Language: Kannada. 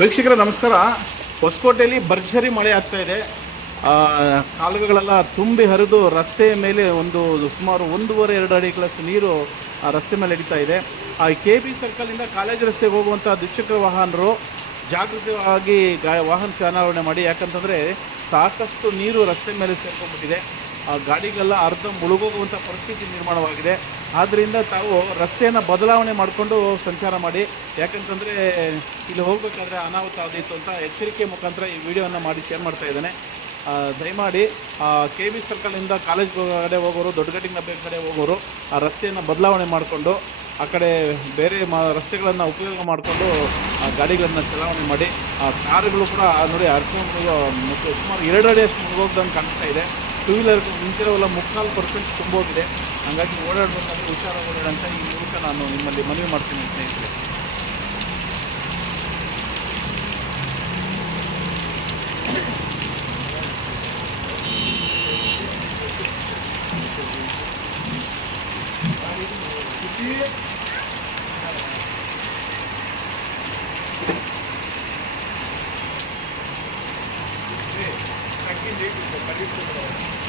ವೀಕ್ಷಕರ ನಮಸ್ಕಾರ. ಹೊಸಕೋಟೆಯಲ್ಲಿ ಭರ್ಜರಿ ಮಳೆ ಆಗ್ತಾ ಇದೆ. ಆ, ಕಾಲುವೆಗಳೆಲ್ಲ ತುಂಬಿ ಹರಿದು ರಸ್ತೆಯ ಮೇಲೆ ಒಂದು ಸುಮಾರು ಒಂದೂವರೆ ಎರಡು ಅಡಿಗಳಷ್ಟು ನೀರು ಆ ರಸ್ತೆ ಮೇಲೆ ಹಿಡಿತಾ ಇದೆ. ಆ ಕೆ ಬಿ ಸರ್ಕಲಿಂದ ಕಾಲೇಜ್ ರಸ್ತೆಗೆ ಹೋಗುವಂಥ ದ್ವಿಚಕ್ರ ವಾಹನರು ಜಾಗೃತವಾಗಿ ಗಾ ವಾಹನ ಚಾಲಾವಣೆ ಮಾಡಿ. ಯಾಕಂತಂದರೆ ಸಾಕಷ್ಟು ನೀರು ರಸ್ತೆ ಮೇಲೆ ಸೇರ್ಕೊಂಡ್ಬಿಟ್ಟಿದೆ. ಆ ಗಾಡಿಗೆಲ್ಲ ಅರ್ಧ ಮುಳುಗೋಗುವಂಥ ಪರಿಸ್ಥಿತಿ ನಿರ್ಮಾಣವಾಗಿದೆ. ಆದ್ದರಿಂದ ತಾವು ರಸ್ತೆಯನ್ನು ಬದಲಾವಣೆ ಮಾಡಿಕೊಂಡು ಸಂಚಾರ ಮಾಡಿ. ಯಾಕಂತಂದರೆ ಇಲ್ಲಿ ಹೋಗಬೇಕಾದ್ರೆ ಅನಾಹುತ ಆದೀತು ಅಂತ ಎಚ್ಚರಿಕೆ ಮುಖಾಂತರ ಈ ವಿಡಿಯೋವನ್ನು ಮಾಡಿ ಶೇರ್ ಮಾಡ್ತಾ ಇದ್ದಾನೆ. ದಯಮಾಡಿ ಕೆ ವಿ ಸರ್ಕಲಿಂದ ಕಾಲೇಜ್ ಕಡೆ ಹೋಗೋರು, ದೊಡ್ಡಗಟ್ಟಿನ ಬೇರೆ ಕಡೆ ಹೋಗೋರು, ಆ ರಸ್ತೆಯನ್ನು ಬದಲಾವಣೆ ಮಾಡಿಕೊಂಡು, ಆ ಕಡೆ ಬೇರೆ ಮ, ರಸ್ತೆಗಳನ್ನು ಉಪಯೋಗ ಮಾಡಿಕೊಂಡು, ಆ ಗಾಡಿಗಳನ್ನು ಚಲಾವಣೆ ಮಾಡಿ, ಆ ಕಾರುಗಳು ಕೂಡ ನೋಡಿ ಅರ್ಥ ಮತ್ತು ಸುಮಾರು ಎರಡು ಅಡಿಯಷ್ಟು ಮುಗೋಗ್ದಂಗೆ ಕಾಣಿಸ್ತಾ ಇದೆ. ಟೂ ವೀಲರ್ ನಿಂತಿರೋಲ್ಲ ಮುಕ್ಕಾಲು ಪರ್ಸೆಂಟ್ ತುಂಬೋಗಿದೆ ಹಾಗಾಗಿ ಓಡಾಡಬೇಕಂದ್ರೆ ಹುಷಾರಾಗಿ ಓಡಾಡಂತ ಈ ಮೂಲಕ ನಾನು ನಿಮ್ಮಲ್ಲಿ ಮನವಿ ಮಾಡ್ತೀನಿ ಸ್ನೇಹಿತರೆ Yeah. పట్టింది పట్టించుకుంటున్నాం